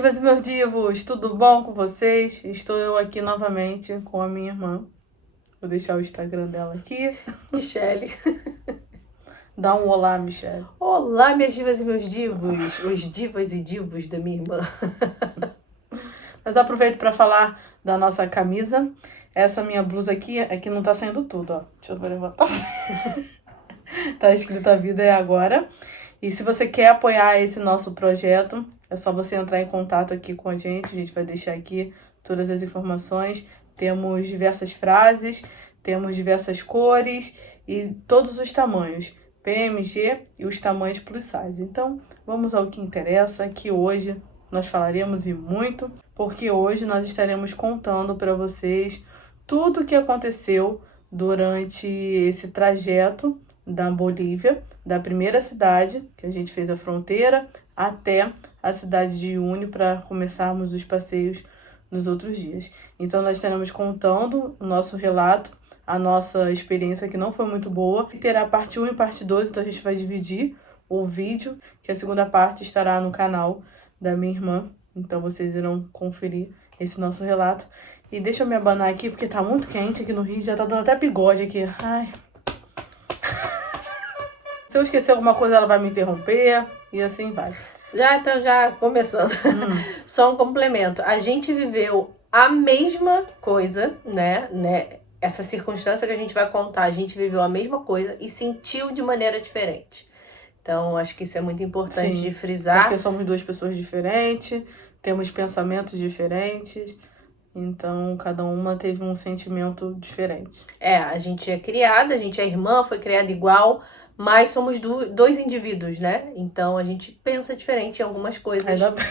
divas e meus divos, tudo bom com vocês? Estou eu aqui novamente com a minha irmã. Vou deixar o Instagram dela aqui. Michele. Dá um olá, Michele. Olá, minhas divas e meus divos, os divas e divos da minha irmã. Mas aproveito para falar da nossa camisa. Essa minha blusa aqui é que não tá saindo tudo, ó. Deixa eu levantar. Tá escrito A Vida é Agora. E se você quer apoiar esse nosso projeto, é só você entrar em contato aqui com a gente vai deixar aqui todas as informações. Temos diversas frases, temos diversas cores e todos os tamanhos, PMG e os tamanhos plus size. Então, vamos ao que interessa, que hoje nós falaremos e muito, porque hoje nós estaremos contando para vocês tudo o que aconteceu durante esse trajeto da Bolívia, da primeira cidade, que a gente fez a fronteira, até a cidade de Uyuni para começarmos os passeios nos outros dias. Então nós estaremos contando o nosso relato, a nossa experiência que não foi muito boa. Terá parte 1 e parte 2, então a gente vai dividir o vídeo, que a segunda parte estará no canal da minha irmã. Então vocês irão conferir esse nosso relato. E deixa eu me abanar aqui, porque tá muito quente aqui no Rio, já tá dando até bigode aqui. Ai. Se eu esquecer alguma coisa, ela vai me interromper e assim vai. Já começando. Só um complemento. A gente viveu a mesma coisa, né? Essa circunstância que a gente vai contar, a gente viveu a mesma coisa e sentiu de maneira diferente. Então, acho que isso é muito importante de frisar. Porque somos duas pessoas diferentes, temos pensamentos diferentes. Então, cada uma teve um sentimento diferente. A gente é criada, a gente é irmã, foi criada igual, mas somos dois indivíduos, né? Então, a gente pensa diferente em algumas coisas. Ainda bem.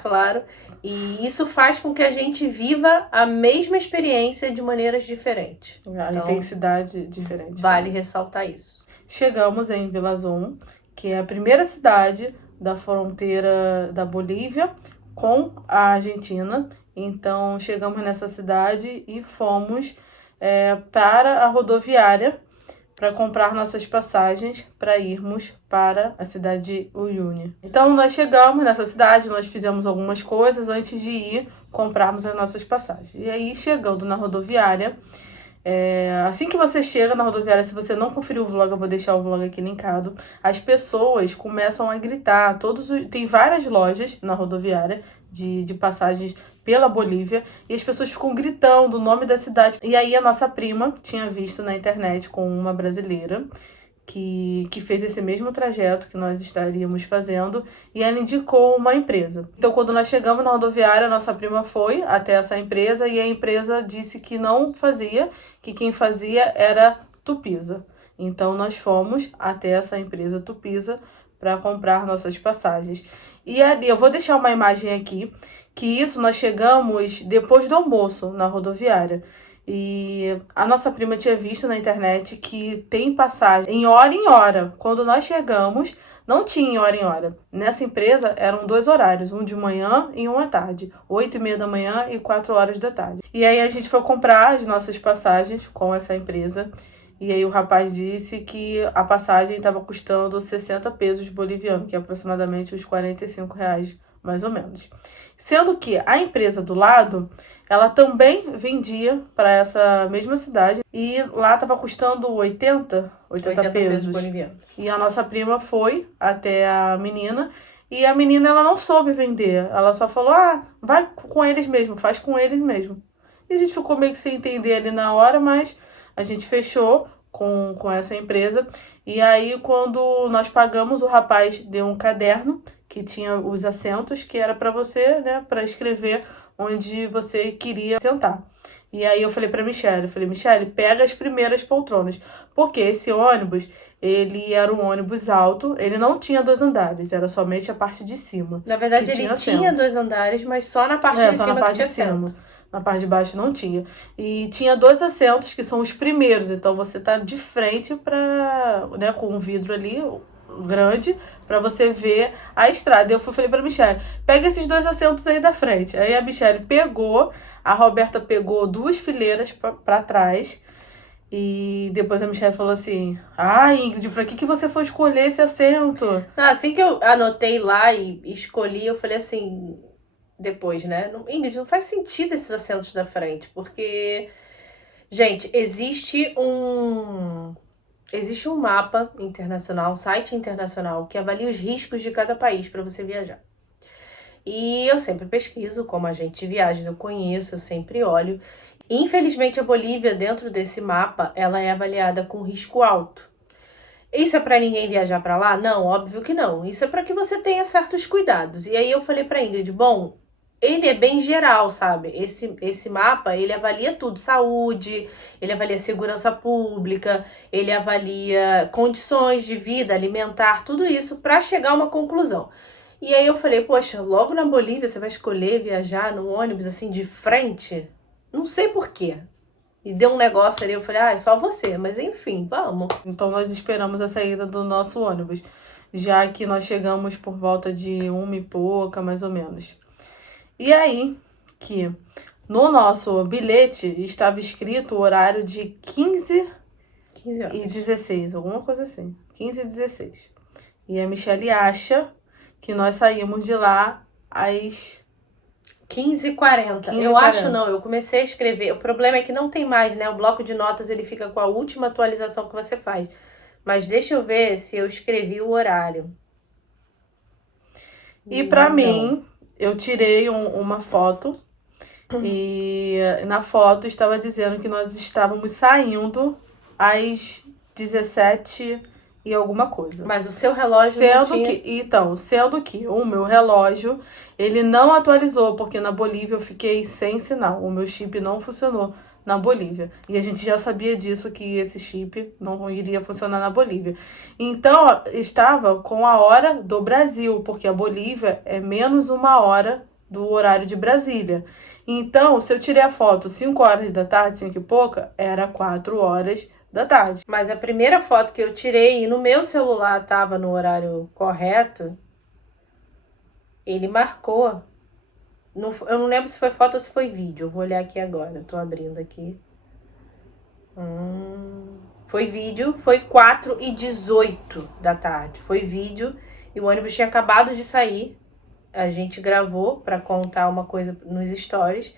Claro. E isso faz com que a gente viva a mesma experiência de maneiras diferentes. A intensidade diferente. Vale ressaltar isso. Chegamos em Vila Zon, que é a primeira cidade da fronteira da Bolívia com a Argentina. Então, chegamos nessa cidade e fomos para a rodoviária para comprar nossas passagens para irmos para a cidade de Uyuni. Então, nós chegamos nessa cidade, nós fizemos algumas coisas antes de ir comprarmos as nossas passagens. E aí, chegando na rodoviária, assim que você chega na rodoviária, se você não conferiu o vlog, eu vou deixar o vlog aqui linkado, as pessoas começam a gritar. Tem várias lojas na rodoviária de passagens pela Bolívia, e as pessoas ficam gritando o nome da cidade. E aí a nossa prima tinha visto na internet com uma brasileira que fez esse mesmo trajeto que nós estaríamos fazendo, e ela indicou uma empresa. Então, quando nós chegamos na rodoviária, a nossa prima foi até essa empresa, e a empresa disse que não fazia, que quem fazia era Tupisa. Então, nós fomos até essa empresa Tupisa para comprar nossas passagens. E ali, eu vou deixar uma imagem aqui, que isso nós chegamos depois do almoço na rodoviária. E a nossa prima tinha visto na internet que tem passagem em hora. Quando nós chegamos, não tinha em hora. Nessa empresa eram 2 horários, um de manhã e um à tarde, 8h30 da manhã e 4 horas da tarde. E aí a gente foi comprar as nossas passagens com essa empresa. E aí o rapaz disse que a passagem estava custando 60 pesos bolivianos, que é aproximadamente uns R$45, mais ou menos. Sendo que a empresa do lado, ela também vendia para essa mesma cidade, e lá estava custando 80 pesos bolivianos. E a nossa prima foi até a menina, e a menina ela não soube vender. Ela só falou, vai com eles mesmo, faz com eles mesmo. E a gente ficou meio que sem entender ali na hora, mas a gente fechou com essa empresa. E aí, quando nós pagamos, o rapaz deu um caderno que tinha os assentos, que era para você, né, para escrever onde você queria sentar. E aí eu falei para Michele, Michele, pega as primeiras poltronas, porque esse ônibus, ele era um ônibus alto, ele não tinha 2 andares, era somente a parte de cima. Na verdade, ele tinha 2 andares, mas só na parte de só cima na parte de cima. Na parte de baixo não tinha. E tinha 2 assentos, que são os primeiros. Então, você tá de frente né, com um vidro ali grande, para você ver a estrada. Eu falei pra Michele, pega esses 2 assentos aí da frente. Aí a Michele pegou, a Roberta pegou 2 fileiras para trás. E depois a Michele falou assim, Ingrid, pra que você foi escolher esse assento? Assim que eu anotei lá e escolhi, eu falei assim, depois, né? Ingrid, não faz sentido esses assentos da frente, porque, gente, existe um mapa internacional, um site internacional, que avalia os riscos de cada país para você viajar. E eu sempre pesquiso, como agente de viagens eu conheço, eu sempre olho. Infelizmente, a Bolívia, dentro desse mapa, ela é avaliada com risco alto. Isso é para ninguém viajar para lá? Não, óbvio que não. Isso é para que você tenha certos cuidados. E aí eu falei para Ingrid, bom, ele é bem geral, sabe? Esse mapa, ele avalia tudo, saúde, ele avalia segurança pública, ele avalia condições de vida, alimentar, tudo isso para chegar a uma conclusão. E aí eu falei, poxa, logo na Bolívia você vai escolher viajar num ônibus assim de frente? Não sei por quê. E deu um negócio ali, eu falei, é só você, mas enfim, vamos. Então nós esperamos a saída do nosso ônibus, já que nós chegamos por volta de 1h e pouca, mais ou menos. E aí, que no nosso bilhete estava escrito o horário de 15 horas. e 16, alguma coisa assim. 15 e 16. E a Michelle acha que nós saímos de lá às 15h40. Eu acho não, eu comecei a escrever. O problema é que não tem mais, né? O bloco de notas ele fica com a última atualização que você faz. Mas deixa eu ver se eu escrevi o horário. E pra mim, eu tirei uma foto e na foto estava dizendo que nós estávamos saindo às 17 e alguma coisa. Mas o seu relógio não tinha... Sendo que o meu relógio, ele não atualizou, porque na Bolívia eu fiquei sem sinal. O meu chip não funcionou na Bolívia. E a gente já sabia disso, que esse chip não iria funcionar na Bolívia. Então, estava com a hora do Brasil, porque a Bolívia é menos 1 hora do horário de Brasília. Então, se eu tirei a foto 5 horas da tarde, 5 e pouca, era 4 horas da tarde. Mas a primeira foto que eu tirei, e no meu celular tava no horário correto, ele marcou. Eu não lembro se foi foto ou se foi vídeo. Eu vou olhar aqui agora. Eu tô abrindo aqui. Foi vídeo, foi 4h18 da tarde. Foi vídeo e o ônibus tinha acabado de sair. A gente gravou pra contar uma coisa nos stories.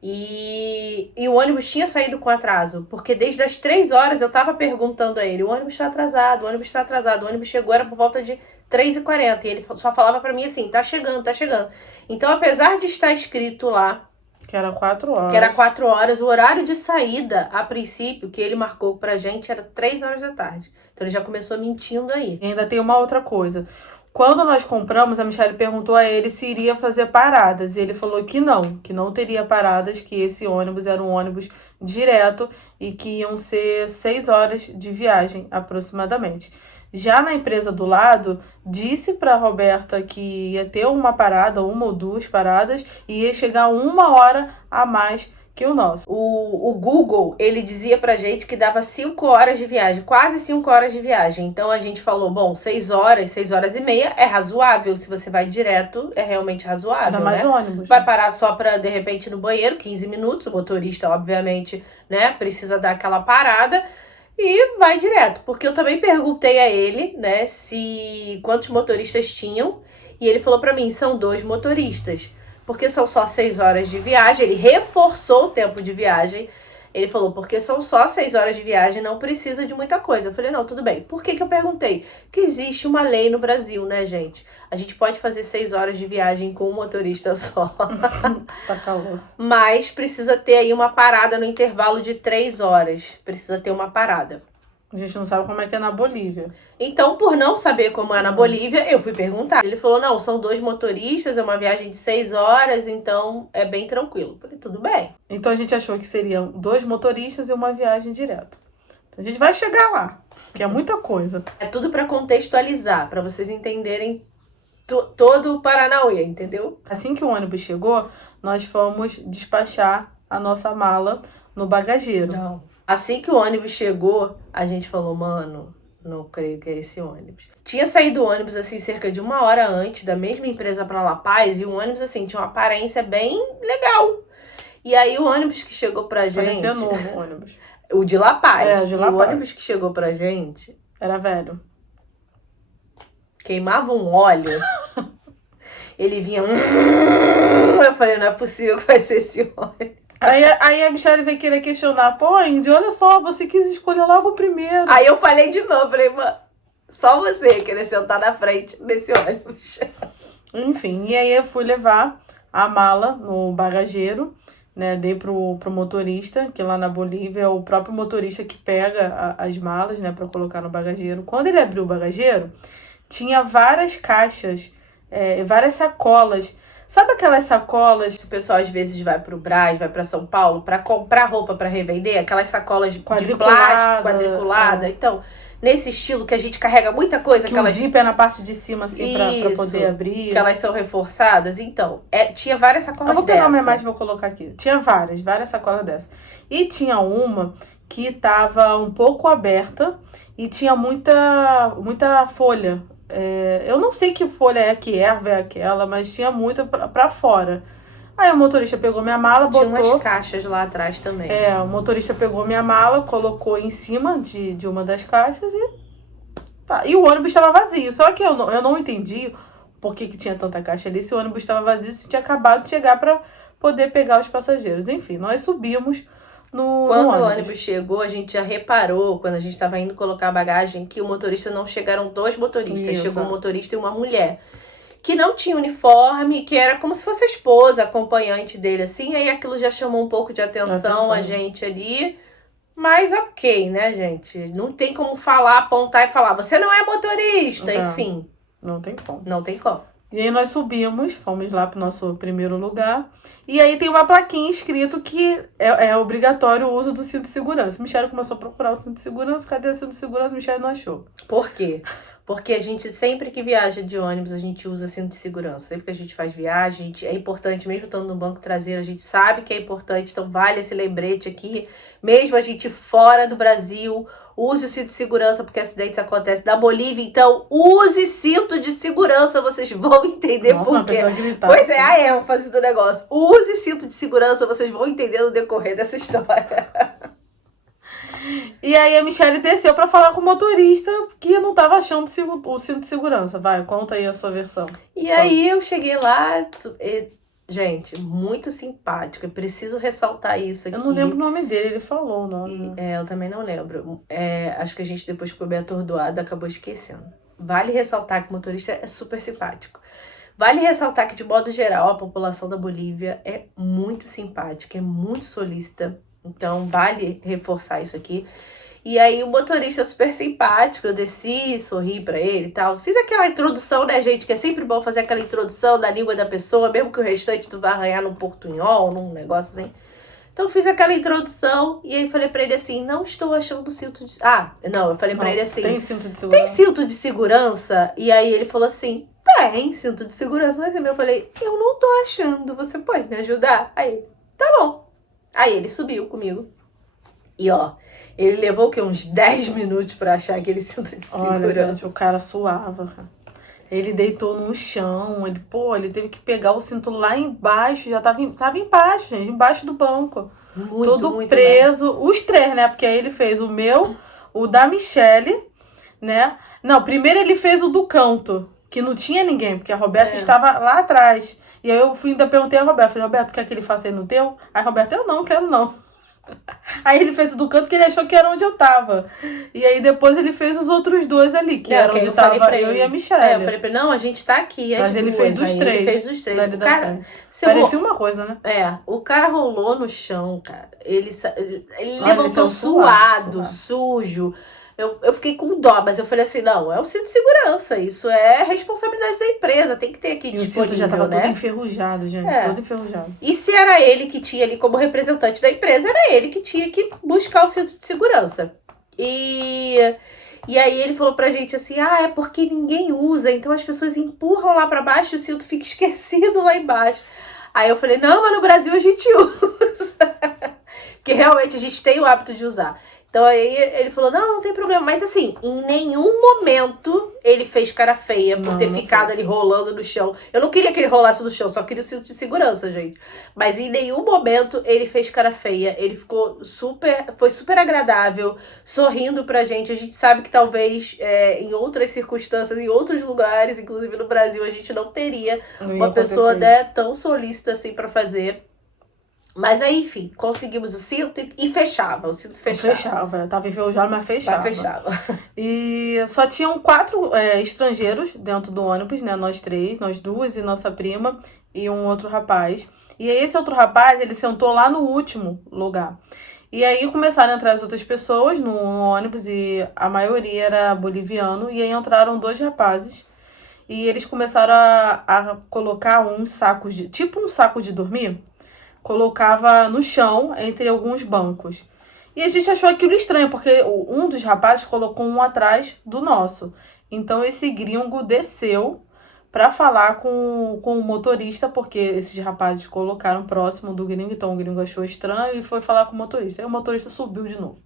E o ônibus tinha saído com atraso, porque desde as 3 horas eu tava perguntando a ele, o ônibus tá atrasado, o ônibus tá atrasado, o ônibus chegou, era por volta de 3h40, e ele só falava pra mim assim, tá chegando, tá chegando. Então, apesar de estar escrito lá, que era 4 horas. Que era 4 horas, o horário de saída, a princípio, que ele marcou pra gente, era 3 horas da tarde. Então ele já começou mentindo aí. E ainda tem uma outra coisa. Quando nós compramos, a Michelle perguntou a ele se iria fazer paradas. E ele falou que não teria paradas, que esse ônibus era um ônibus direto e que iam ser 6 horas de viagem, aproximadamente. Já na empresa do lado, disse para a Roberta que ia ter uma parada, 1 ou 2 paradas, e ia chegar 1 hora a mais que o nosso. O Google, ele dizia pra gente que dava 5 horas de viagem, quase 5 horas de viagem. Então a gente falou, bom, 6 horas, 6 horas e meia é razoável. Se você vai direto, é realmente razoável, ainda mais né? ônibus. Vai parar só pra, de repente, no banheiro, 15 minutos. O motorista, obviamente, né, precisa dar aquela parada. E vai direto, porque eu também perguntei a ele, né, quantos motoristas tinham, e ele falou pra mim, são 2 motoristas, porque são só 6 horas de viagem. Ele reforçou o tempo de viagem, ele falou, porque são só 6 horas de viagem, não precisa de muita coisa. Eu falei, não, tudo bem. Por que eu perguntei? Porque existe uma lei no Brasil, né, gente? A gente pode fazer 6 horas de viagem com um motorista só. Tá calor. Mas precisa ter aí uma parada no intervalo de 3 horas. Precisa ter uma parada. A gente não sabe como é que é na Bolívia. Então, por não saber como é na Bolívia, eu fui perguntar. Ele falou, não, são 2 motoristas, é uma viagem de 6 horas, então é bem tranquilo. Eu falei, tudo bem. Então a gente achou que seriam 2 motoristas e uma viagem direta. Então a gente vai chegar lá, que é muita coisa. É tudo pra contextualizar, pra vocês entenderem todo o Paranauê, entendeu? Assim que o ônibus chegou, nós fomos despachar a nossa mala no bagageiro. Não. Assim que o ônibus chegou, a gente falou, mano, não creio que é esse ônibus. Tinha saído o ônibus, assim, cerca de 1 hora antes, da mesma empresa pra La Paz, e o ônibus, assim, tinha uma aparência bem legal. E aí o ônibus que chegou pra gente... Parecia novo o ônibus. O de La Paz. É, o de La Paz. O ônibus que chegou pra gente... Era velho. Queimava um óleo. ele vinha... Eu falei, não é possível que vai ser esse ônibus. Aí a Michelle veio querer questionar. Pô, Indy, olha só, você quis escolher logo o primeiro. Aí eu falei de novo, falei, mano, só você querer sentar na frente desse ônibus. Enfim, e aí eu fui levar a mala no bagageiro, né? Dei pro motorista, que lá na Bolívia é o próprio motorista que pega as malas, né? Pra colocar no bagageiro. Quando ele abriu o bagageiro, tinha várias caixas, várias sacolas. Sabe aquelas sacolas que o pessoal às vezes vai pro Brás, vai pra São Paulo pra comprar roupa pra revender? Aquelas sacolas de plástico, quadriculada. Então, nesse estilo que a gente carrega muita coisa. Que o zíper é na parte de cima, assim, pra poder abrir. Que elas são reforçadas. Então, tinha várias sacolas dessas. Eu vou pegar uma imagem e vou colocar aqui. Tinha várias sacolas dessas. E tinha uma que tava um pouco aberta e tinha muita folha. Eu não sei que folha é, que erva é aquela, mas tinha muita pra fora. Aí o motorista pegou minha mala, botou... Tinha umas caixas lá atrás também. O motorista pegou minha mala, colocou em cima de uma das caixas e... Tá. E o ônibus estava vazio. Só que eu não entendi por que tinha tanta caixa ali. Se o ônibus estava vazio, se tinha acabado de chegar para poder pegar os passageiros. Enfim, nós subimos no Quando ônibus. O ônibus chegou, a gente já reparou, quando a gente estava indo colocar a bagagem, que o motorista não chegaram 2 motoristas. Isso. Chegou um motorista e uma mulher. Que não tinha uniforme, que era como se fosse a esposa, acompanhante dele, assim. Aí aquilo já chamou um pouco de atenção a gente ali. Mas ok, né, gente? Não tem como falar, apontar e falar, você não é motorista, enfim. Não tem como. Não tem como. E aí nós subimos, fomos lá pro nosso primeiro lugar. E aí tem uma plaquinha escrito que é obrigatório o uso do cinto de segurança. Michelle começou a procurar o cinto de segurança. Cadê o cinto de segurança? Michelle não achou. Por quê? Porque a gente, sempre que viaja de ônibus, a gente usa cinto de segurança. Sempre que a gente faz viagem, é importante, mesmo estando no banco traseiro, a gente sabe que é importante, então vale esse lembrete aqui. Mesmo a gente fora do Brasil, use o cinto de segurança, porque acidentes acontecem na Bolívia. Então, use cinto de segurança, vocês vão entender por quê. Pois é, a ênfase do negócio. Use cinto de segurança, vocês vão entender no decorrer dessa história. E aí a Michelle desceu pra falar com o motorista que não tava achando o cinto de segurança. Vai, conta aí a sua versão. E aí eu cheguei lá, gente, muito simpático. Eu preciso ressaltar isso aqui. Eu não lembro o nome dele, ele falou o nome. Eu também não lembro. Acho que a gente depois ficou bem atordoada, acabou esquecendo. Vale ressaltar que o motorista é super simpático. Vale ressaltar que, de modo geral, a população da Bolívia é muito simpática, é muito solícita. Então, vale reforçar isso aqui. E aí, o motorista super simpático, eu desci, sorri pra ele e tal. Fiz aquela introdução, né, gente? Que é sempre bom fazer aquela introdução da língua da pessoa, mesmo que o restante tu vá arranhar num portunhol, num negócio assim. Então, fiz aquela introdução e aí falei pra ele assim, não estou achando cinto de... eu falei pra ele assim... Tem cinto de segurança? Tem cinto de segurança? E aí, ele falou assim, tem cinto de segurança. Mas eu falei, eu não tô achando, você pode me ajudar? Aí, tá bom. Aí ele subiu comigo. E ó, ele levou o quê? Uns 10 minutos pra achar aquele cinto de segurança. Olha, gente, o cara suava. Ele deitou no chão. Ele teve que pegar o cinto lá embaixo. Já tava embaixo, gente. Embaixo do banco. Todo preso. Os 3, né? Porque aí ele fez o meu, o da Michelle, né? Não, primeiro ele fez o do canto. Que não tinha ninguém. Porque a Roberta estava lá atrás. E aí eu ainda perguntei a Roberta, falei, Roberto, quer que ele faça aí no teu? Aí a Roberta, eu não, quero não. Aí ele fez o do canto que ele achou que era onde eu tava. E aí depois ele fez os outros 2 ali, que era onde tava eu e a Michelle. Eu falei pra ele, não, a gente tá aqui. Mas ele fez dos 3. Ele fez dos 3. Cara, parecia uma coisa, né? O cara rolou no chão, cara. Ele levantou suado, sujo. Eu fiquei com dó, mas eu falei assim, não, é o cinto de segurança, isso é responsabilidade da empresa, tem que ter aqui disponível, o cinto já tava todo enferrujado, gente, todo enferrujado. E se era ele que tinha ali como representante da empresa, era ele que tinha que buscar o cinto de segurança. E aí ele falou pra gente assim, é porque ninguém usa, então as pessoas empurram lá pra baixo e o cinto fica esquecido lá embaixo. Aí eu falei, não, mas no Brasil a gente usa. Porque realmente a gente tem o hábito de usar. Então aí ele falou, não tem problema. Mas assim, em nenhum momento ele fez cara feia por ter Não ficado fez. ali rolando no chão. Eu não queria que ele rolasse no chão, só queria o cinto de segurança, gente. Mas em nenhum momento ele fez cara feia. Ele foi super agradável, sorrindo pra gente. A gente sabe que talvez em outras circunstâncias, em outros lugares, inclusive no Brasil, a gente não teria Não ia uma pessoa, acontecer né, isso. tão solícita assim pra fazer. Mas aí, enfim, conseguimos o cinto e fechava. O cinto fechava. Fechava. Tava enferrujado, mas fechava. Mas fechava. E só tinham 4 estrangeiros dentro do ônibus, né? Nós 3, nós 2 e nossa prima e um outro rapaz. E aí esse outro rapaz, ele sentou lá no último lugar. E aí começaram a entrar as outras pessoas no ônibus e a maioria era boliviano. E aí entraram 2 rapazes e eles começaram a colocar uns sacos de... Tipo um saco de dormir. Colocava no chão entre alguns bancos. E a gente achou aquilo estranho, porque um dos rapazes colocou um atrás do nosso. Então esse gringo desceu para falar com o motorista, porque esses rapazes colocaram próximo do gringo, então o gringo achou estranho e foi falar com o motorista. Aí o motorista subiu de novo.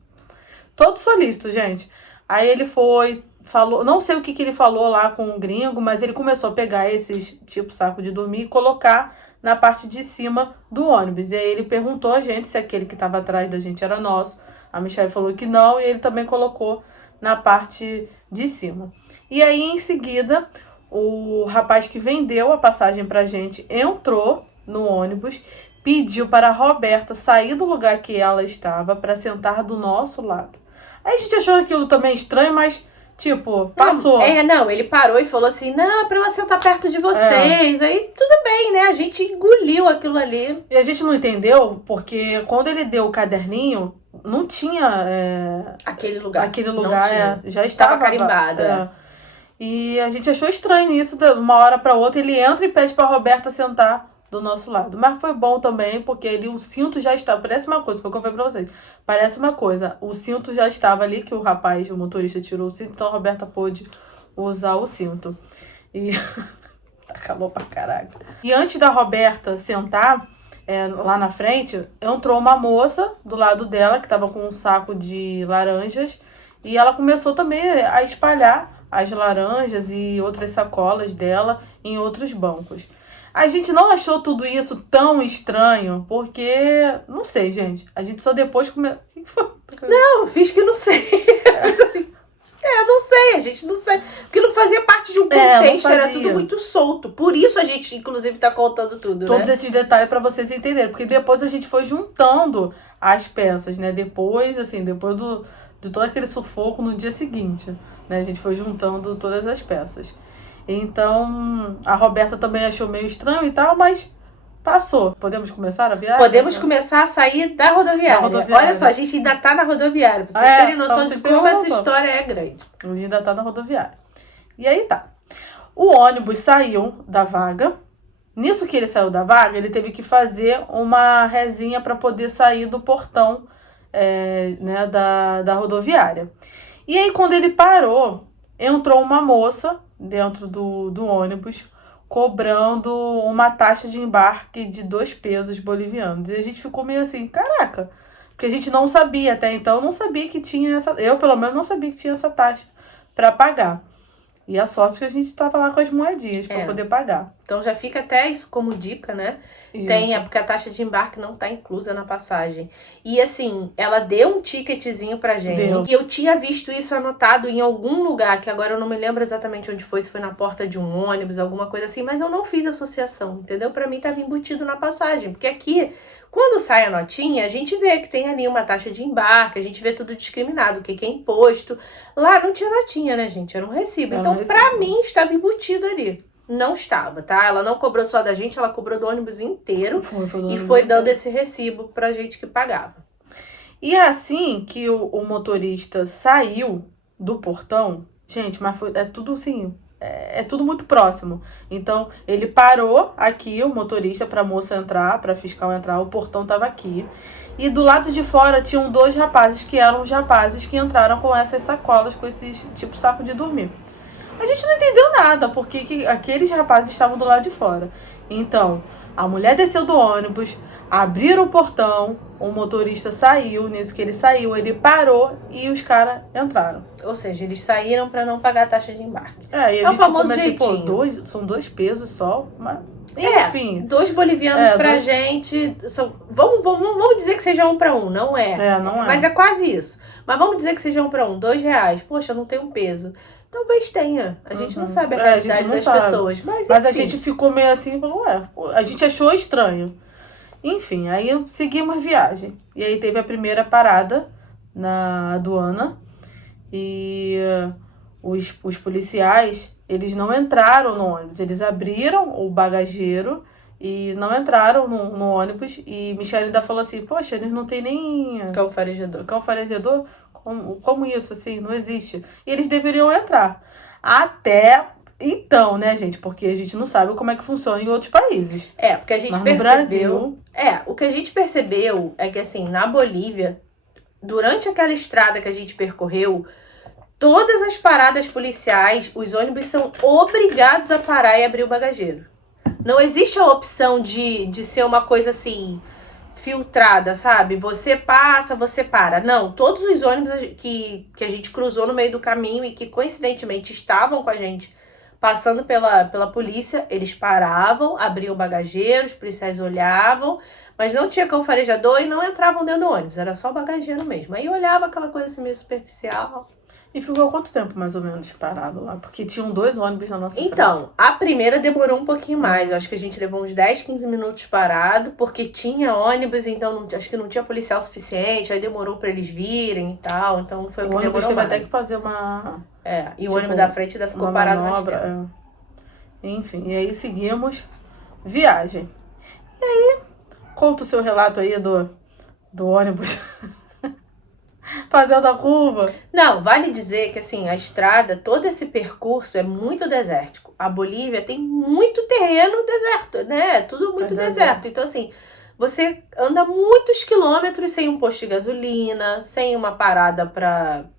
Todo solícito, gente. Aí ele foi, falou, não sei o que ele falou lá com o gringo, mas ele começou a pegar esses tipo saco de dormir e colocar na parte de cima do ônibus. E aí ele perguntou a gente se aquele que estava atrás da gente era nosso. A Michelle falou que não e ele também colocou na parte de cima. E aí em seguida, o rapaz que vendeu a passagem pra gente entrou no ônibus, pediu para a Roberta sair do lugar que ela estava para sentar do nosso lado. Aí a gente achou aquilo também estranho, mas, tipo, passou. Não, ele parou e falou assim, não, pra ela sentar perto de vocês. Aí tudo bem, né? A gente engoliu aquilo ali. E a gente não entendeu, porque quando ele deu o caderninho, não tinha... Aquele lugar. Aquele lugar já estava estava carimbado. E a gente achou estranho isso, de uma hora para outra ele entra e pede para Roberta sentar do nosso lado. Mas foi bom também, porque o cinto já estava, parece uma coisa, foi o que eu falei pra vocês, parece uma coisa, o cinto já estava ali, que o motorista tirou o cinto, então a Roberta pôde usar o cinto. E tá calor pra caraca. E antes da Roberta sentar, lá na frente, entrou uma moça do lado dela, que tava com um saco de laranjas, e ela começou também a espalhar as laranjas e outras sacolas dela em outros bancos. A gente não achou tudo isso tão estranho, porque, não sei, gente, a gente só depois começou... O que foi? Não, fiz que não sei. Mas assim, não sei, a gente não sei. Porque não fazia parte de um contexto, era tudo muito solto. Por isso a gente, inclusive, tá contando tudo, Todos esses detalhes para vocês entenderem, porque depois a gente foi juntando as peças, né? Depois de todo aquele sufoco no dia seguinte, né? A gente foi juntando todas as peças. Então, a Roberta também achou meio estranho e tal, mas passou. Podemos começar a viagem? Podemos começar a sair da rodoviária. Olha só, a gente ainda tá na rodoviária, pra vocês terem noção de como essa história é grande. A gente ainda tá na rodoviária. E aí tá. O ônibus saiu da vaga. Nisso que ele saiu da vaga, ele teve que fazer uma rezinha para poder sair do portão né, da rodoviária. E aí, quando ele parou, entrou uma moça dentro do ônibus, cobrando uma taxa de embarque de 2 pesos bolivianos. E a gente ficou meio assim, caraca, porque a gente não sabia até então, não sabia que tinha eu pelo menos não sabia que tinha essa taxa para pagar. E a sorte que a gente estava lá com as moedinhas para poder pagar. Então já fica até isso como dica, né? Isso. Porque a taxa de embarque não tá inclusa na passagem. E assim, ela deu um ticketzinho pra gente. E eu tinha visto isso anotado em algum lugar, que agora eu não me lembro exatamente onde foi, se foi na porta de um ônibus, alguma coisa assim, mas eu não fiz associação, entendeu? Pra mim tava embutido na passagem. Porque aqui, quando sai a notinha, a gente vê que tem ali uma taxa de embarque, a gente vê tudo discriminado, o que é imposto. Lá não tinha notinha, né, gente? Era um recibo. Então, pra mim, estava embutido ali. Não estava, tá? Ela não cobrou só da gente, ela cobrou do ônibus inteiro. E foi dando esse recibo pra gente que pagava. E é assim que o motorista saiu do portão, gente, mas é tudo assim, é tudo muito próximo. Então, ele parou aqui, o motorista, pra moça entrar, pra fiscal entrar, o portão tava aqui. E do lado de fora tinham 2 rapazes, que eram os rapazes que entraram com essas sacolas, com esses tipo saco de dormir. A gente não entendeu nada, porque aqueles rapazes estavam do lado de fora. Então, a mulher desceu do ônibus, abriram o portão, o motorista saiu, nisso que ele saiu, ele parou e os caras entraram. Ou seja, eles saíram pra não pagar a taxa de embarque. E a É o gente famoso começa assim, jeitinho. são 2 pesos só, mas enfim. 2 bolivianos pra gente, vamos dizer que seja 1 para 1, não é. Não é. Mas é quase isso. Mas vamos dizer que seja 1 para 1, R$2. Poxa, não tem um peso. Talvez tenha. A gente não sabe a realidade das pessoas. Mas a gente ficou meio assim, falou, a gente achou estranho. Enfim, aí seguimos viagem. E aí teve a primeira parada na aduana. E os policiais, eles não entraram no ônibus. Eles abriram o bagageiro e não entraram no ônibus. E Michelle ainda falou assim, poxa, eles não tem nem... Cão farejador. Cão farejador? Como isso, assim? Não existe. E eles deveriam entrar. Até... Então, né, gente? Porque a gente não sabe como é que funciona em outros países. Porque a gente Mas percebeu... no Brasil... o que a gente percebeu é que, assim, na Bolívia, durante aquela estrada que a gente percorreu, todas as paradas policiais, os ônibus são obrigados a parar e abrir o bagageiro. Não existe a opção de ser uma coisa, assim, filtrada, sabe? Você passa, você para. Não, todos os ônibus que a gente cruzou no meio do caminho e que, coincidentemente, estavam com a gente passando pela polícia, eles paravam, abriam o bagageiro, os policiais olhavam, mas não tinha cão farejador e não entravam dentro do ônibus, era só o bagageiro mesmo. Aí olhava aquela coisa assim meio superficial. E ficou quanto tempo, mais ou menos, parado lá? Porque tinham 2 ônibus na nossa frente. Então, a primeira demorou um pouquinho mais, eu acho que a gente levou uns 10, 15 minutos parado, porque tinha ônibus, então acho que não tinha policial suficiente, aí demorou pra eles virem e tal, então foi o que demorou mais. Até que fazer uma... e o ônibus da frente ainda ficou parado manobra, mais tempo. Enfim, e aí seguimos viagem. E aí, conta o seu relato aí do ônibus fazendo a curva. Não, vale dizer que assim, a estrada, todo esse percurso é muito desértico. A Bolívia tem muito terreno deserto, né? Tudo muito deserto. Então assim, você anda muitos quilômetros sem um posto de gasolina, sem uma parada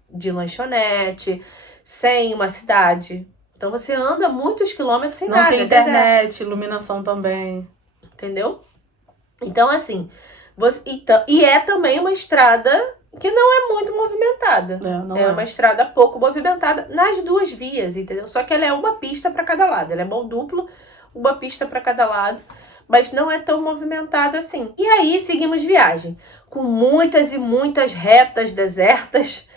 de lanchonete, sem uma cidade. Então você anda muitos quilômetros sem nada. Não tem internet, iluminação também. Entendeu? Então assim, e é também uma estrada que não é muito movimentada. É uma estrada pouco movimentada nas 2 vias, entendeu? Só que ela é uma pista para cada lado. Ela é mão duplo, uma pista para cada lado. Mas não é tão movimentada assim. E aí seguimos viagem. Com muitas e muitas retas desertas.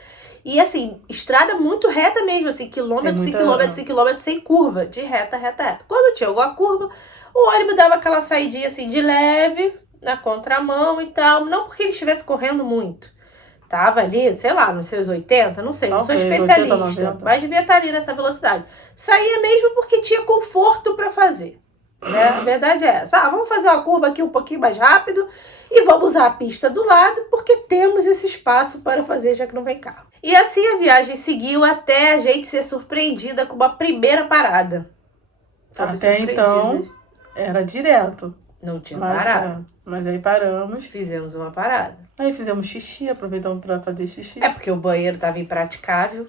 E assim, estrada muito reta mesmo, assim, quilômetros e quilômetros e quilômetros sem curva. De reta. Quando tinha alguma curva, o ônibus dava aquela saidinha assim de leve, na contramão e tal. Não porque ele estivesse correndo muito. Tava ali, sei lá, nos seus 80, não sei, não sou especialista, 80, mas devia estar ali nessa velocidade. Saía mesmo porque tinha conforto para fazer. Né? A verdade é essa. Vamos fazer uma curva aqui um pouquinho mais rápido e vamos usar a pista do lado porque temos esse espaço para fazer, já que não vem carro. E assim a viagem seguiu até a gente ser surpreendida com uma primeira parada. Até então, era direto. Não tinha parada. Mas aí paramos. Fizemos uma parada. Aí fizemos xixi, aproveitamos pra fazer xixi. Porque o banheiro tava impraticável.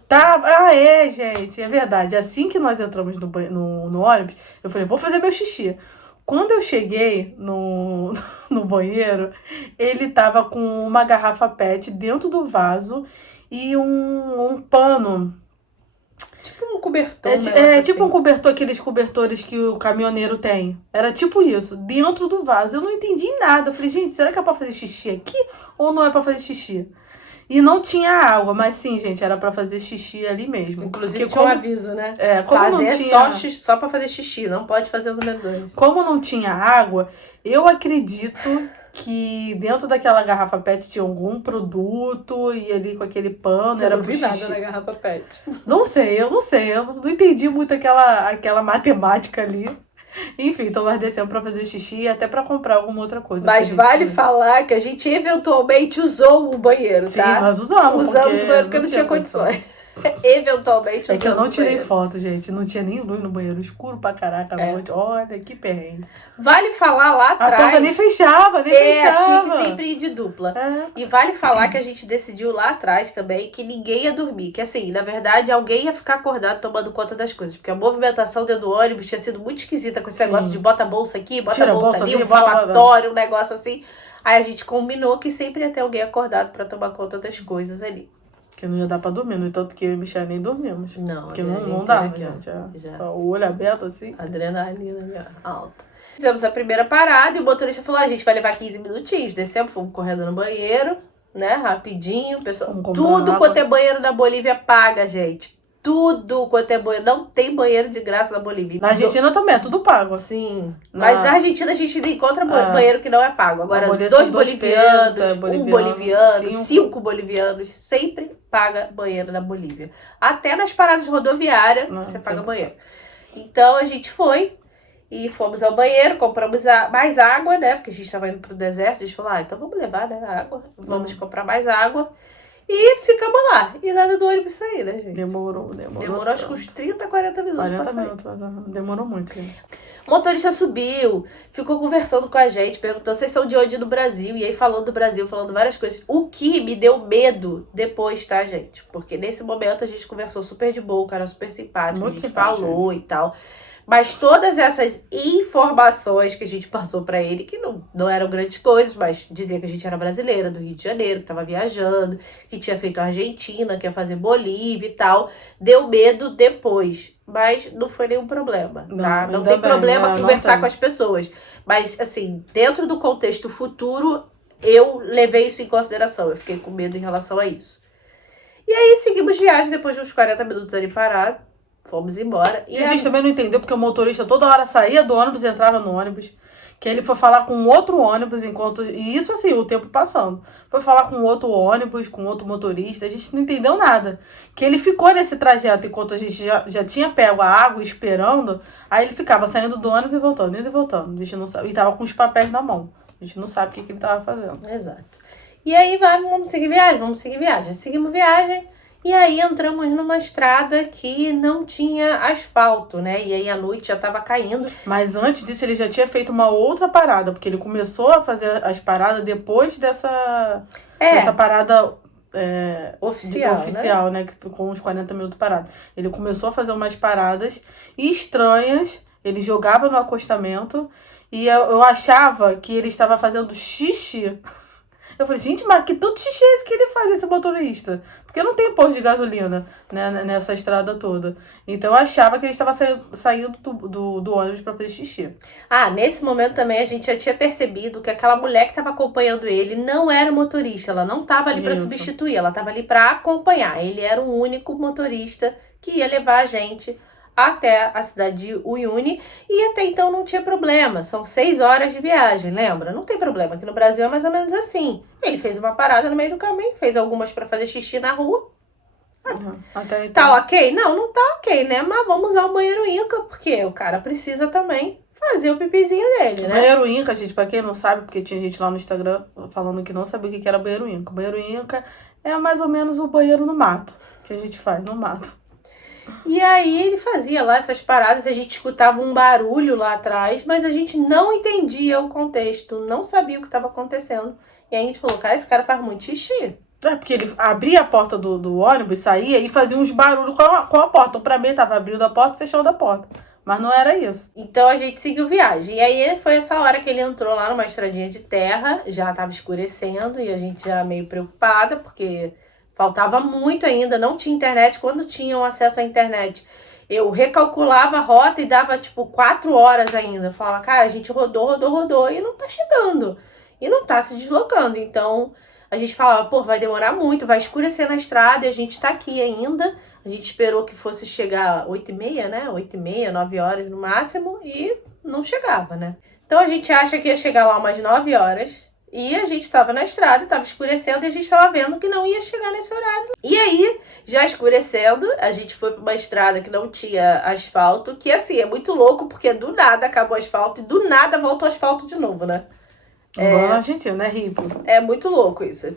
Gente, é verdade. Assim que nós entramos no ônibus, eu falei, vou fazer meu xixi. Quando eu cheguei no banheiro, ele tava com uma garrafa PET dentro do vaso e um pano. Tipo um cobertor. Tipo um cobertor, aqueles cobertores que o caminhoneiro tem. Era tipo isso, dentro do vaso. Eu não entendi nada. Eu falei, gente, será que é pra fazer xixi aqui ou não é pra fazer xixi? E não tinha água, mas sim, gente, era pra fazer xixi ali mesmo. Inclusive tinha um aviso, né? Como fazer não tinha... só pra fazer xixi, não pode fazer o número 2. Como não tinha água, eu acredito que dentro daquela garrafa PET tinha algum produto e ali com aquele pano era pro xixi. Eu não vi nada na garrafa PET. Não sei, eu não entendi muito aquela matemática ali. Enfim, então nós descemos pra fazer xixi e até pra comprar alguma outra coisa. Mas vale falar que a gente eventualmente usou o banheiro, tá? Sim, nós usamos. Usamos o banheiro porque não tinha condições. Eventualmente. É que eu não tirei foto, gente. Não tinha nem luz no banheiro, escuro pra caraca à noite. Olha, que perrengue. Vale falar lá atrás. A porta nem fechava, tinha que sempre ir de dupla. E vale falar que a gente decidiu lá atrás também que ninguém ia dormir. Que assim, na verdade, alguém ia ficar acordado tomando conta das coisas. Porque a movimentação dentro do ônibus tinha sido muito esquisita com esse negócio de bota a bolsa aqui, bota a bolsa ali, um falatório, um negócio assim. Aí a gente combinou que sempre ia ter alguém acordado pra tomar conta das coisas ali. Que não ia dar pra dormir, no entanto que eu e Michelle nem dormimos. Não, Porque não dava, gente. já. O olho aberto assim. Adrenalina já alta. Fizemos a primeira parada e o motorista falou: a gente vai levar 15 minutinhos. Descemos, fomos correndo no banheiro, né? Rapidinho. Pessoal, tudo quanto é banheiro na Bolívia paga, gente. Tudo quanto é banheiro. Não tem banheiro de graça na Bolívia. Na Argentina também, é tudo pago. Sim. Mas na Argentina a gente encontra banheiro que não é pago. Agora, 2 bolivianos, um boliviano, 5 bolivianos, sempre paga banheiro na Bolívia. Até nas paradas rodoviárias você paga banheiro. Então a gente foi e fomos ao banheiro, compramos mais água, né? Porque a gente estava indo pro deserto. A gente falou, então vamos levar, né, água. Vamos comprar mais água. E ficamos lá. E nada do ônibus sair, né, gente? Demorou Acho que uns 30, 40 minutos. 40 minutos, demorou muito, gente. O motorista subiu, ficou conversando com a gente, perguntando vocês são de onde do Brasil. E aí falando do Brasil, falando várias coisas. O que me deu medo depois, tá, gente? Porque nesse momento a gente conversou super de boa, o cara super simpático, muito a gente falou e tal. Mas todas essas informações que a gente passou pra ele, que não eram grandes coisas, mas dizia que a gente era brasileira, do Rio de Janeiro, que tava viajando, que tinha feito a Argentina, que ia fazer Bolívia e tal. Deu medo depois, mas não foi nenhum problema, tá? Não tem problema conversar com as pessoas. Mas, assim, dentro do contexto futuro, eu levei isso em consideração. Eu fiquei com medo em relação a isso. E aí, seguimos viagem depois de uns 40 minutos ali parado. Fomos embora. E a gente também não entendeu porque o motorista toda hora saía do ônibus e entrava no ônibus. Que ele foi falar com outro ônibus enquanto... E isso assim, o tempo passando. Foi falar com outro ônibus, com outro motorista. A gente não entendeu nada. Que ele ficou nesse trajeto enquanto a gente já tinha pego a água esperando. Aí ele ficava saindo do ônibus e voltando, indo e voltando. A gente não sabe. E tava com os papéis na mão. A gente não sabe o que ele tava fazendo. Exato. E aí vamos seguir viagem. Seguimos viagem. E aí entramos numa estrada que não tinha asfalto, né? E aí a noite já tava caindo. Mas antes disso ele já tinha feito uma outra parada, porque ele começou a fazer as paradas depois dessa parada oficial, né? Que ficou uns 40 minutos parado. Ele começou a fazer umas paradas estranhas, ele jogava no acostamento e eu achava que ele estava fazendo xixi. Eu falei, gente, mas que tanto xixi é esse que ele faz, esse motorista? Porque não tem posto de gasolina, né, nessa estrada toda. Então eu achava que ele estava saindo do ônibus para fazer xixi. Nesse momento também a gente já tinha percebido que aquela mulher que estava acompanhando ele não era motorista. Ela não estava ali para substituir, ela estava ali para acompanhar. Ele era o único motorista que ia levar a gente até a cidade de Uyuni, e até então não tinha problema, são 6 horas de viagem, lembra? Não tem problema, aqui no Brasil é mais ou menos assim. Ele fez uma parada no meio do caminho, fez algumas para fazer xixi na rua. Até então. Tá ok? Não tá ok, né? Mas vamos usar o banheiro Inca, porque o cara precisa também fazer o pipizinho dele, né? Banheiro Inca, gente, pra quem não sabe, porque tinha gente lá no Instagram falando que não sabia o que era banheiro Inca. Banheiro Inca é mais ou menos o banheiro no mato, que a gente faz no mato. E aí ele fazia lá essas paradas, a gente escutava um barulho lá atrás, mas a gente não entendia o contexto, não sabia o que estava acontecendo. E aí a gente falou, cara, esse cara faz muito xixi. Porque ele abria a porta do ônibus, saía e fazia uns barulhos com a porta. Então pra mim tava abrindo a porta e fechando a porta. Mas não era isso. Então a gente seguiu viagem. E aí foi essa hora que ele entrou lá numa estradinha de terra, já tava escurecendo e a gente já meio preocupada, porque... faltava muito ainda, não tinha internet. Quando tinham acesso à internet, eu recalculava a rota e dava, 4 horas ainda. Eu falava, cara, a gente rodou e não tá chegando. E não tá se deslocando. Então, a gente falava, vai demorar muito, vai escurecer na estrada e a gente tá aqui ainda. A gente esperou que fosse chegar 8h30, né? 8h30, 9 horas no máximo e não chegava, né? Então, a gente acha que ia chegar lá umas 9 horas. E a gente estava na estrada, estava escurecendo e a gente estava vendo que não ia chegar nesse horário. E aí, já escurecendo, a gente foi para uma estrada que não tinha asfalto, que assim, é muito louco, porque do nada acabou o asfalto e do nada volta o asfalto de novo, né? Igual na Argentina, né, Rico? É muito louco isso.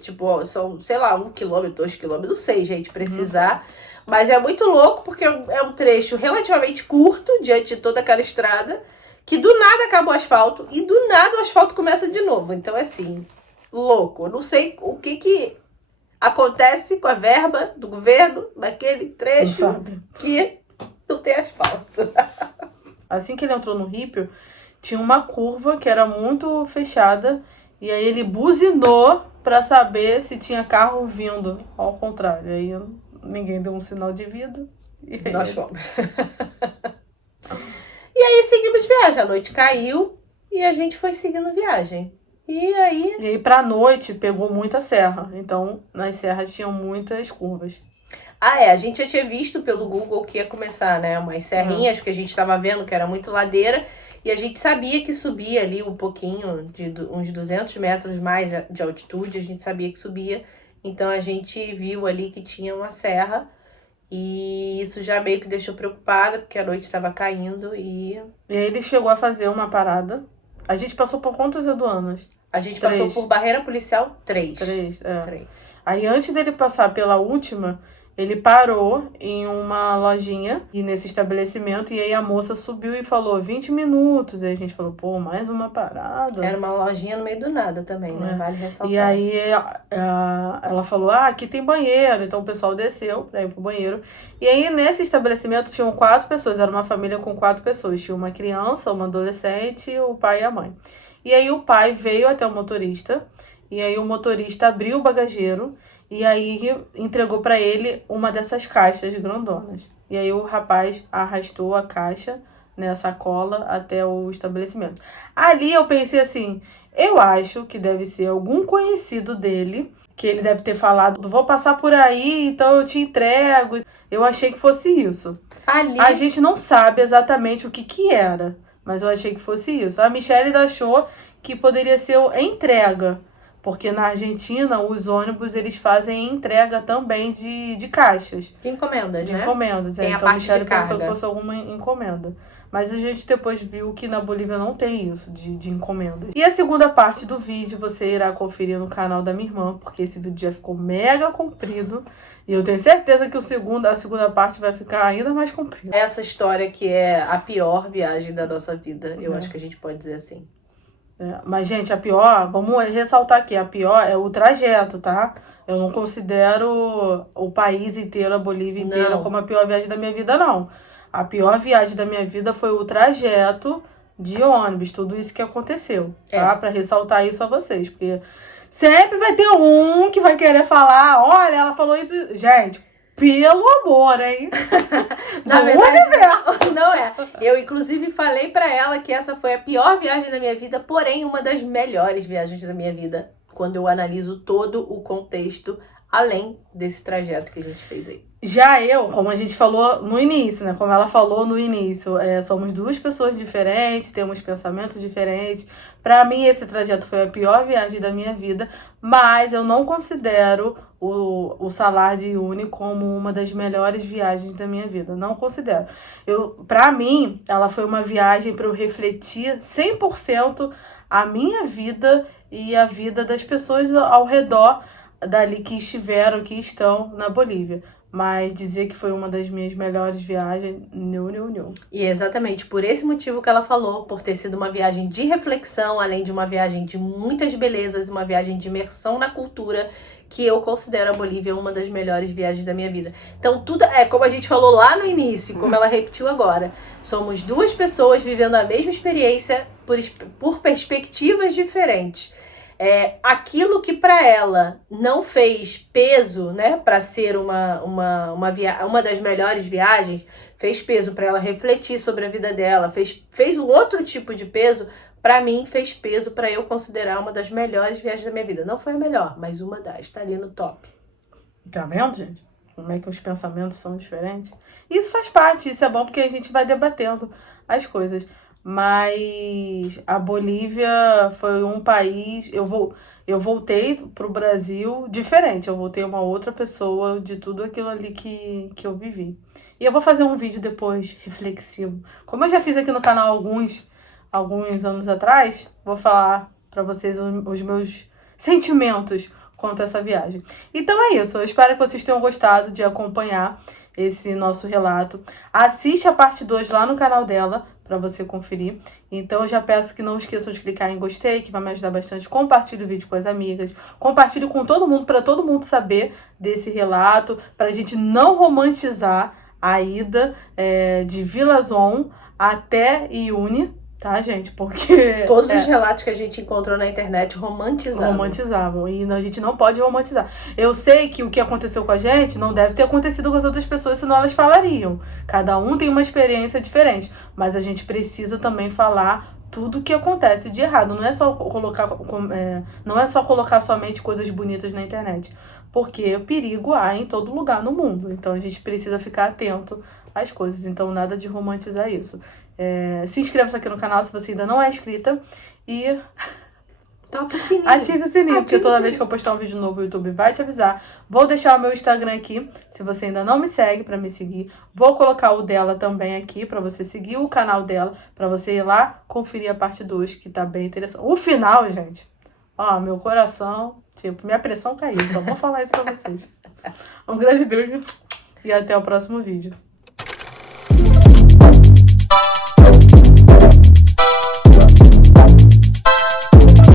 São, sei lá, 1 quilômetro, 2 quilômetros, não sei, gente, precisar. Mas é muito louco, porque é um trecho relativamente curto, diante de toda aquela estrada, que do nada acaba o asfalto e do nada o asfalto começa de novo. Então, assim, louco. Eu não sei o que acontece com a verba do governo naquele trecho que não tem asfalto. Assim que ele entrou no Rípio, tinha uma curva que era muito fechada E aí ele buzinou para saber se tinha carro vindo. Ao contrário, aí ninguém deu um sinal de vida. E aí Nós fomos. E aí seguimos viagem. A noite caiu e a gente foi seguindo viagem. E aí pra noite pegou muita serra. Então, nas serras tinham muitas curvas. a gente já tinha visto pelo Google que ia começar, né? Umas serrinhas, porque a gente tava vendo que era muito ladeira. E a gente sabia que subia ali um pouquinho, uns 200 metros mais de altitude, a gente sabia que subia. Então a gente viu ali que tinha uma serra. E isso já meio que deixou preocupada, porque a noite estava caindo E aí ele chegou a fazer uma parada. A gente passou por quantas aduanas? a gente 3. passou por barreira policial 3. 3, é. 3. Aí antes dele passar pela última, ele parou em uma lojinha e nesse estabelecimento, e aí a moça subiu e falou 20 minutos. Aí a gente falou, pô, mais uma parada. Era uma lojinha no meio do nada também, né? Vale ressaltar. E aí ela falou, aqui tem banheiro. Então o pessoal desceu pra ir pro banheiro. E aí nesse estabelecimento tinham 4 pessoas, era uma família com 4 pessoas. Tinha uma criança, uma adolescente, o pai e a mãe. E aí o pai veio até o motorista, e aí o motorista abriu o bagageiro, e aí entregou pra ele uma dessas caixas grandonas. E aí o rapaz arrastou a caixa, né, a sacola, até o estabelecimento. Ali eu pensei assim, eu acho que deve ser algum conhecido dele, que ele deve ter falado, vou passar por aí, então eu te entrego. Eu achei que fosse isso. Ali A gente não sabe exatamente o que era, mas eu achei que fosse isso. A Michelle achou que poderia ser entrega, porque na Argentina os ônibus eles fazem entrega também de caixas. de encomendas, De né? encomendas, Tem a então a parte de Michelle pensou carga. que fosse alguma encomenda. Mas a gente depois viu que na Bolívia não tem isso de encomendas. E a segunda parte do vídeo você irá conferir no canal da minha irmã, porque esse vídeo já ficou mega comprido. E eu tenho certeza que a segunda parte vai ficar ainda mais comprida. Essa história que é a pior viagem da nossa vida, eu acho que a gente pode dizer assim. Mas, gente, a pior, vamos ressaltar aqui, a pior é o trajeto, tá? Eu não considero o país inteiro, a Bolívia inteira, Não. como a pior viagem da minha vida, não. A pior viagem da minha vida foi o trajeto de ônibus, tudo isso que aconteceu, tá? Pra ressaltar isso a vocês, porque sempre vai ter um que vai querer falar, olha, ela falou isso. Gente, pelo amor, hein? Na Do verdade, universo. não é. Eu, inclusive, falei pra ela que essa foi a pior viagem da minha vida, porém, uma das melhores viagens da minha vida, quando eu analiso todo o contexto, além desse trajeto que a gente fez aí. Já eu, como a gente falou no início, né? Como ela falou no início, somos 2 pessoas diferentes, temos pensamentos diferentes. Pra mim, esse trajeto foi a pior viagem da minha vida, mas eu não considero o Salar de Uyuni como uma das melhores viagens da minha vida. Não considero. Pra mim, ela foi uma viagem para eu refletir 100% a minha vida e a vida das pessoas ao redor dali que estiveram, que estão na Bolívia. Mas dizer que foi uma das minhas melhores viagens, não. E é exatamente por esse motivo que ela falou, por ter sido uma viagem de reflexão, além de uma viagem de muitas belezas, uma viagem de imersão na cultura, que eu considero a Bolívia uma das melhores viagens da minha vida. Então tudo é como a gente falou lá no início, como ela repetiu agora. Somos 2 pessoas vivendo a mesma experiência por perspectivas diferentes. Aquilo que para ela não fez peso, né, para ser uma das melhores viagens, fez peso para ela refletir sobre a vida dela, fez um outro tipo de peso, para mim fez peso para eu considerar uma das melhores viagens da minha vida. Não foi a melhor, mas uma das, tá ali no top. Tá vendo, gente? Como é que os pensamentos são diferentes? Isso faz parte, isso é bom porque a gente vai debatendo as coisas. Mas a Bolívia foi um país. Eu voltei pro Brasil diferente. Eu voltei uma outra pessoa de tudo aquilo ali que eu vivi. E eu vou fazer um vídeo depois reflexivo. Como eu já fiz aqui no canal alguns anos atrás, vou falar pra vocês os meus sentimentos quanto a essa viagem. Então é isso. Eu espero que vocês tenham gostado de acompanhar esse nosso relato. Assiste a parte 2 lá no canal dela, para você conferir. Então eu já peço que não esqueçam de clicar em gostei, que vai me ajudar bastante. Compartilhe o vídeo com as amigas, compartilhe com todo mundo, para todo mundo saber desse relato, para a gente não romantizar a ida de Vila Zon até Uyuni, tá, gente? Porque... Todos os relatos que a gente encontrou na internet romantizavam. E a gente não pode romantizar. Eu sei que o que aconteceu com a gente não deve ter acontecido com as outras pessoas, senão elas falariam. Cada um tem uma experiência diferente. Mas a gente precisa também falar tudo que acontece de errado. Não é só colocar somente coisas bonitas na internet. Porque perigo há em todo lugar no mundo. Então a gente precisa ficar atento às coisas. Então nada de romantizar isso. Se inscreva aqui no canal se você ainda não é inscrita. E toca o sininho. Ative o sininho, porque toda vez que eu postar um vídeo novo, o YouTube vai te avisar. Vou deixar o meu Instagram aqui, se você ainda não me segue, pra me seguir. Vou colocar o dela também aqui, pra você seguir o canal dela, pra você ir lá conferir a parte 2, que tá bem interessante. O final, gente, ó, meu coração, tipo, minha pressão caiu. Só vou falar isso pra vocês. Um grande beijo e até o próximo vídeo.